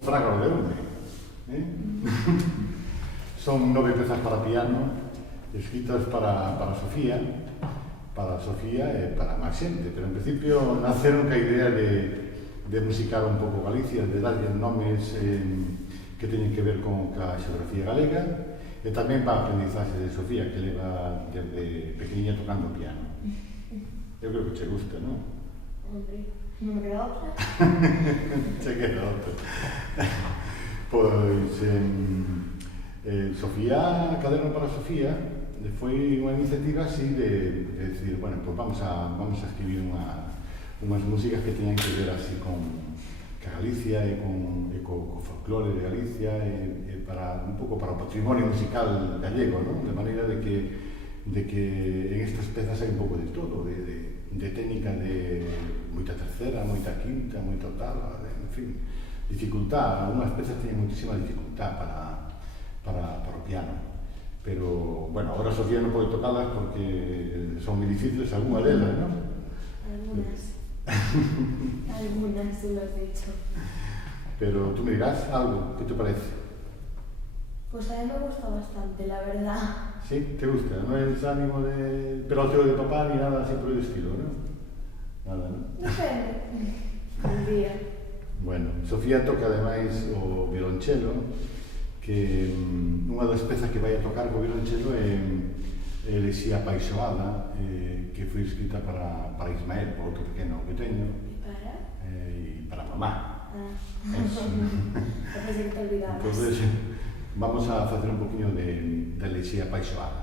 Fraga de onde? Son 9 pezas para piano escritas para Sofía e para máis xente, pero en principio naceron ca idea de musicar un pouco Galicia, de darlle nomes que teñen que ver con a xeografía galega e tamén para a aprendizaxe de Sofía, que leva desde pequeniña tocando piano. Eu creo que che gusta, non? Hombre, non me queda outra. Che queda outra. Pois, Sofía, Caderno para Sofía, foi unha iniciativa así de decir, bueno, pues vamos a escribir unhas músicas que teñan que ver así con Galicia e co folclore de Galicia e para un pouco para o patrimonio musical gallego, non? De maneira de que en estas pezas hai un pouco de todo, de técnica de moita tercera, moita quinta, moita octava, en fin, dificultad. Algunas pezas teñen moitísima dificultad para o piano. Pero, bueno, ahora Sofía non pode tocalas porque son moi difíciles, algunha delas, non? Algunas. Algunas, se lo has dicho. Pero tú me dirás algo, ¿qué te parece? Pues a mí me gusta bastante, la verdad. ¿Sí? ¿Te gusta? ¿No es ánimo de peloteo de papá ni nada así por el estilo, no? Nada, ¿no? Depende. Un día. Bueno, Sofía toca ademais o violonchelo, que unha das pezas que vai a tocar co violonchelo é Elexía Apaixoada, que foi escrita para Ismael, por outro pequeno que teño. ¿Y para? E para mamá. Ah. Eso. Pensé que te olvidabas. Entonces, vamos a facer un poquinho de Elexía Apaixoada.